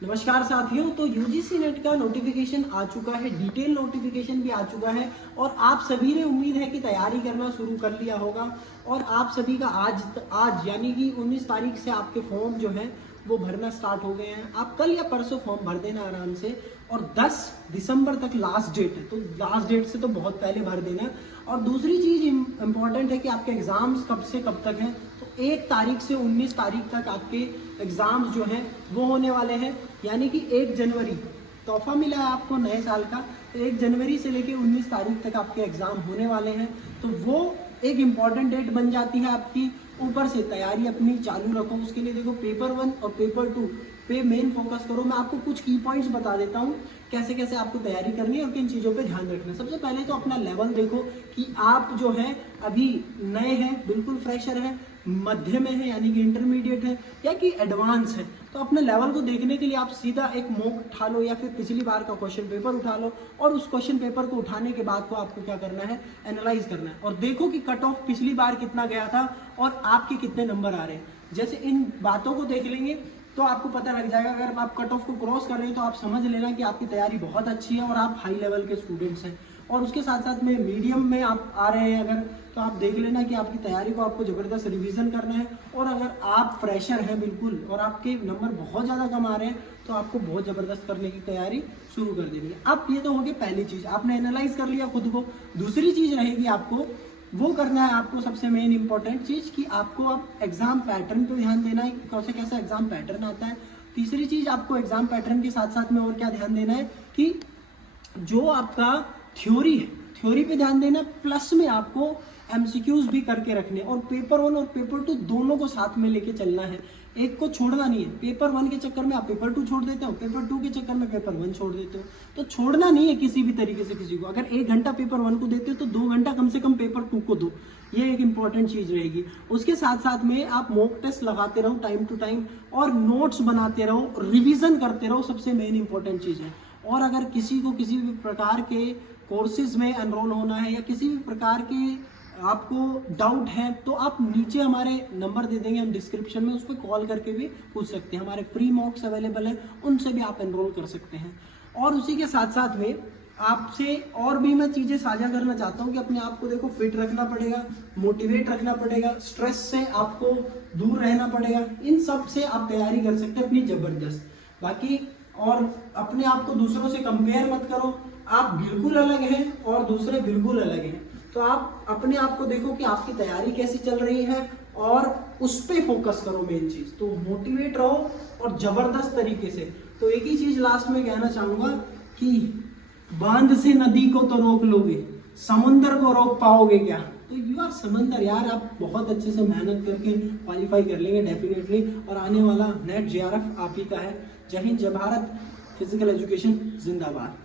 नमस्कार साथियों, तो यूजीसी नेट का नोटिफिकेशन आ चुका है, डिटेल नोटिफिकेशन भी आ चुका है और आप सभी ने उम्मीद है कि तैयारी करना शुरू कर लिया होगा। और आप सभी का आज यानी कि 19 तारीख से आपके फॉर्म जो है वो भरना स्टार्ट हो गए हैं। आप कल या परसों फॉर्म भर देना आराम से, और 10 दिसंबर तक लास्ट डेट है, तो लास्ट डेट से तो बहुत पहले भर देना। और दूसरी चीज़ इम्पॉर्टेंट है कि आपके एग्ज़ाम्स कब से कब तक हैं, तो 1 तारीख से 19 तारीख तक आपके एग्ज़ाम्स जो हैं वो होने वाले हैं। यानी कि 1 जनवरी तोहफा मिला है आपको नए साल का, तो 1 जनवरी से लेकर 19 तारीख तक आपके एग्ज़ाम होने वाले हैं। तो वो एक इम्पॉर्टेंट डेट बन जाती है आपकी। ऊपर से तैयारी अपनी चालू रखो। उसके लिए देखो, पेपर 1 और पेपर 2 पे मेन फोकस करो। मैं आपको कुछ की पॉइंट्स बता देता हूँ कैसे कैसे आपको तैयारी करनी है और किन चीज़ों पे ध्यान रखना है। सबसे पहले तो अपना लेवल देखो कि आप जो है अभी नए हैं, बिल्कुल फ्रेशर हैं, मध्य में है यानी कि इंटरमीडिएट है, या कि एडवांस है। तो अपने लेवल को देखने के लिए आप सीधा एक मॉक उठा लो या फिर पिछली बार का क्वेश्चन पेपर उठा लो, और उस क्वेश्चन पेपर को उठाने के बाद को आपको क्या करना है, एनालाइज करना है और देखो कि कट ऑफ पिछली बार कितना गया था और आपके कितने नंबर आ रहे हैं। जैसे इन बातों को देख लेंगे तो आपको पता लग जाएगा। अगर आप कट ऑफ को क्रॉस कर रहे हैं तो आप समझ लेना कि आपकी तैयारी बहुत अच्छी है और आप हाई लेवल के स्टूडेंट्स हैं। और उसके साथ साथ में मीडियम में आप आ रहे हैं अगर, तो आप देख लेना कि आपकी तैयारी को आपको ज़बरदस्त रिवीजन करना है। और अगर आप फ्रेशर हैं बिल्कुल और आपके नंबर बहुत ज़्यादा कम आ रहे हैं तो आपको बहुत ज़बरदस्त करने की तैयारी शुरू कर देनी है। अब ये तो हो गई पहली चीज़, आपने एनालाइज कर लिया खुद को। दूसरी चीज़ रहेगी आपको वो करना है, आपको सबसे मेन इंपॉर्टेंट चीज़ कि आपको अब एग्जाम पैटर्न पे ध्यान देना है, कैसे कैसे एग्जाम पैटर्न आता है। तीसरी चीज़, आपको एग्जाम पैटर्न के साथ साथ में और क्या ध्यान देना है कि जो आपका थ्योरी है, थ्योरी पे ध्यान देना, प्लस में आपको एमसीक्यूज भी करके रखने, और पेपर 1 और पेपर 2 दोनों को साथ में लेके चलना है, एक को छोड़ना नहीं है। पेपर 1 के चक्कर में आप पेपर 2 छोड़ देते हो, पेपर 2 के चक्कर में पेपर 1 छोड़ देते हो, तो छोड़ना नहीं है किसी भी तरीके से किसी को। अगर 1 घंटा पेपर 1 को देते हो तो 2 घंटा कम से कम पेपर 2 को दो, ये एक इंपॉर्टेंट चीज़ रहेगी। उसके साथ साथ में आप मॉक टेस्ट लगाते रहो टाइम टू टाइम, और नोट्स बनाते रहो, रिविजन करते रहो, सबसे मेन इंपॉर्टेंट चीज़ है। और अगर किसी को किसी भी प्रकार के कोर्सेज में एनरोल होना है या किसी भी प्रकार के आपको डाउट है तो आप नीचे हमारे नंबर दे देंगे हम डिस्क्रिप्शन में, उस पर कॉल करके भी पूछ सकते हैं। हमारे फ्री मॉक्स अवेलेबल है, उनसे भी आप एनरोल कर सकते हैं। और उसी के साथ साथ में आपसे और भी मैं चीज़ें साझा करना चाहता हूँ कि अपने आप को देखो फिट रखना पड़ेगा, मोटिवेट रखना पड़ेगा, स्ट्रेस से आपको दूर रहना पड़ेगा। इन सब से आप तैयारी कर सकते हैं अपनी ज़बरदस्त। बाकी और अपने आप को दूसरों से कंपेयर मत करो, आप बिल्कुल अलग हैं और दूसरे बिल्कुल अलग हैं। तो आप अपने आप को देखो कि आपकी तैयारी कैसी चल रही है और उस पर फोकस करो। मेन चीज़ तो मोटिवेट रहो और ज़बरदस्त तरीके से। तो एक ही चीज़ लास्ट में कहना चाहूँगा कि बांध से नदी को तो रोक लोगे, समुंदर को रोक पाओगे क्या? तो यू आर समंदर यार, आप बहुत अच्छे से मेहनत करके क्वालिफाई कर लेंगे डेफिनेटली, और आने वाला नेट जेआरएफ आप ही का है। जय हिंद, जय भारत, फिजिकल एजुकेशन जिंदाबाद।